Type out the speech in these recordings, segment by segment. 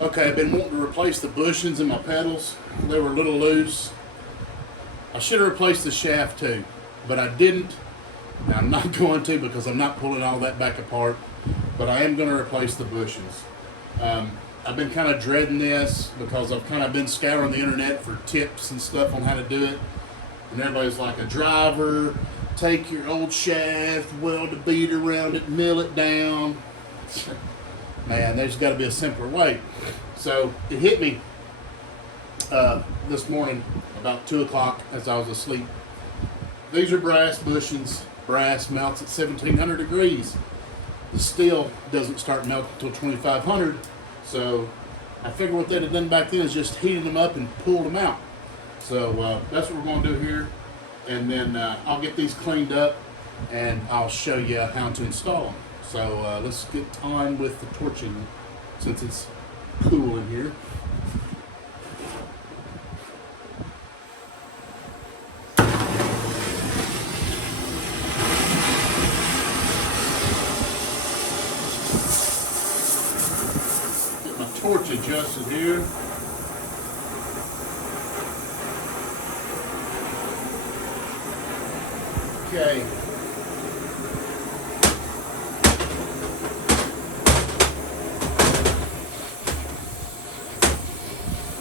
Okay, I've been wanting to replace the bushings in my pedals. They were a little loose. I should have replaced the shaft too, but I didn't. Now, I'm not going to because I'm not pulling all that back apart, but I am going to replace the bushings. I've been kind of dreading this because I've kind of been scouring the internet for tips and stuff on how to do it. And everybody's like, a driver, take your old shaft, weld a bead around it, mill it down. Man, there's got to be a simpler way. So it hit me this morning about 2 o'clock as I was asleep. These are brass bushings. Brass melts at 1700 degrees. The steel doesn't start melting until 2500. So I figured what they'd have done back then is just heated them up and pulled them out. So that's what we're going to do here. And then I'll get these cleaned up and I'll show you how to install them. So let's get on with the torching since it's cool in here. Get my torch adjusted here. Okay.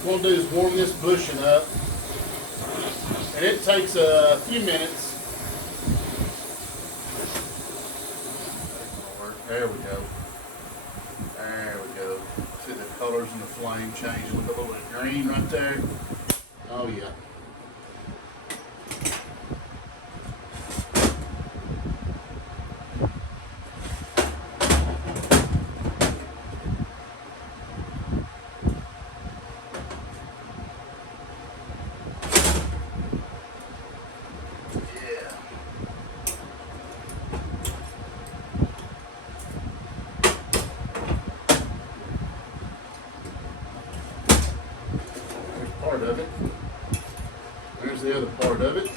What we'll do is warm this bushing up, and it takes a few minutes. There we go. There we go. See the colors in the flame change. Look, a little bit of green right there. Oh yeah. Part of it. There's the other part of it.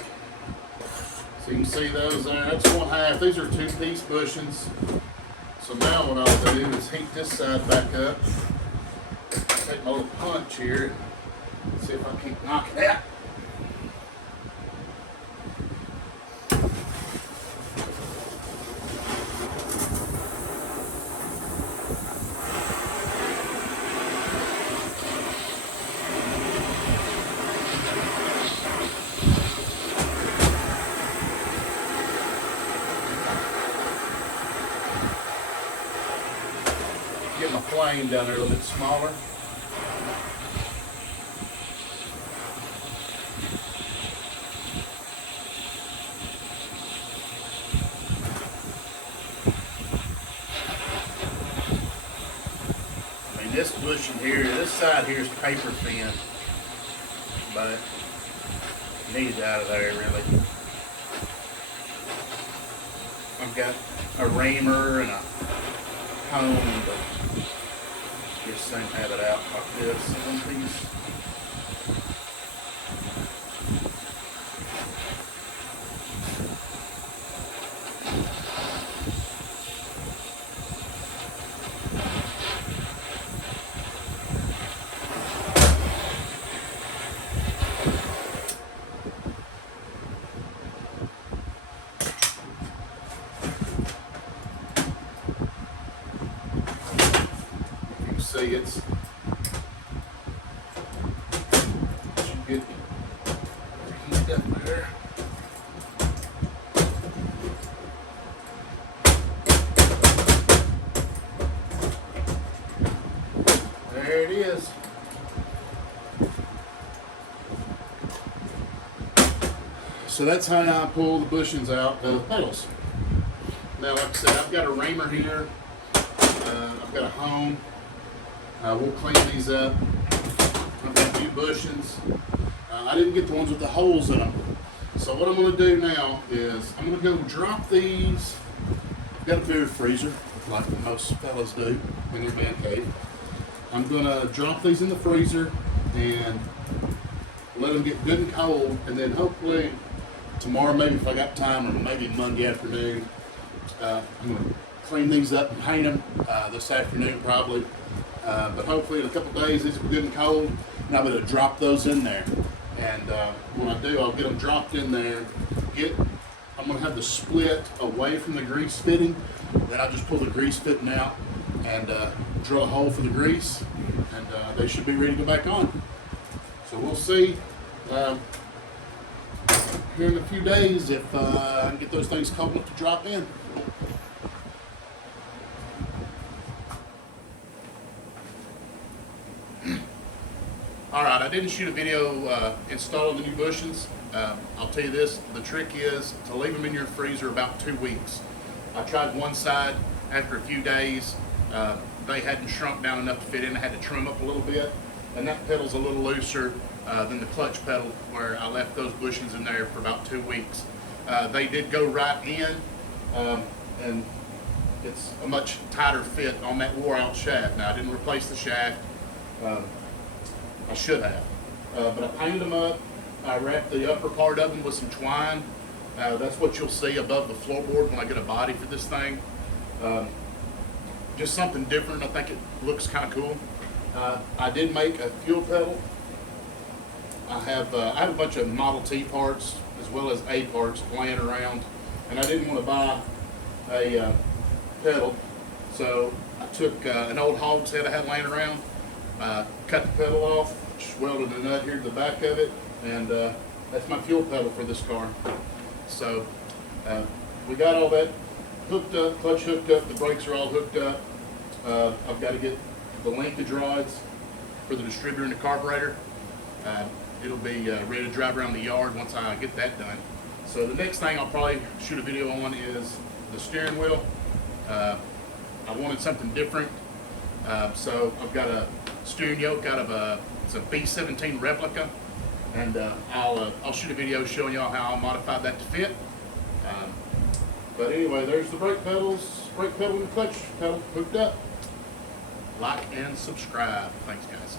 So you can see those there. That's 1/2. These are 2-piece bushings. So now what I'll do is heat this side back up. Take my little punch here. See if I can't knock it out. Get my flame down there a little bit smaller. I mean, this bushing here, this side here is paper thin, but it needs out of there really. I've got a reamer and a comb, but just same have it out like this, one piece. See, it's good heat up there. There it is. So that's how I pull the bushings out of the pedals. Now, like I said, I've got a reamer here. I've got a hone. We'll clean these up. I've got new bushings. I didn't get the ones with the holes in them. So what I'm going to do now is I'm going to go drop these. I've got a beer freezer, like most fellas do in their man cave. I'm going to drop these in the freezer and let them get good and cold, and then hopefully tomorrow, maybe if I got time, or maybe Monday afternoon, I'm going to clean these up and paint them this afternoon probably. But hopefully in a couple days these will be good and cold, and I'll be able to drop those in there. And when I do, I'll get them dropped in there. I'm going to have the split away from the grease fitting. Then I'll just pull the grease fitting out and drill a hole for the grease, and they should be ready to go back on. So we'll see here in a few days if I can get those things cold enough to drop in. All right, I didn't shoot a video installing the new bushings. I'll tell you this, the trick is to leave them in your freezer about 2 weeks. I tried one side. After a few days, they hadn't shrunk down enough to fit in. I had to trim up a little bit, and that pedal's a little looser than the clutch pedal, where I left those bushings in there for about 2 weeks. They did go right in, and it's a much tighter fit on that wore out shaft. Now, I didn't replace the shaft. I should have, but I painted them up. I wrapped the upper part of them with some twine. That's what you'll see above the floorboard when I get a body for this thing. Just something different. I think it looks kind of cool. I did make a fuel pedal. I have a bunch of Model T parts as well as A parts laying around, and I didn't want to buy a pedal, so I took an old hog's head I had laying around, cut the pedal off, just welded a nut here to the back of it, and that's my fuel pedal for this car. So we got all that hooked up, clutch hooked up, the brakes are all hooked up. I've got to get the linkage rods for the distributor and the carburetor. It'll be ready to drive around the yard once I get that done. So the next thing I'll probably shoot a video on is the steering wheel. I wanted something different. So I've got a steering yoke out of it's a B17 replica, and I'll shoot a video showing y'all how I modified that to fit. But anyway, there's the brake pedal and the clutch pedal hooked up. Like and subscribe. Thanks, guys.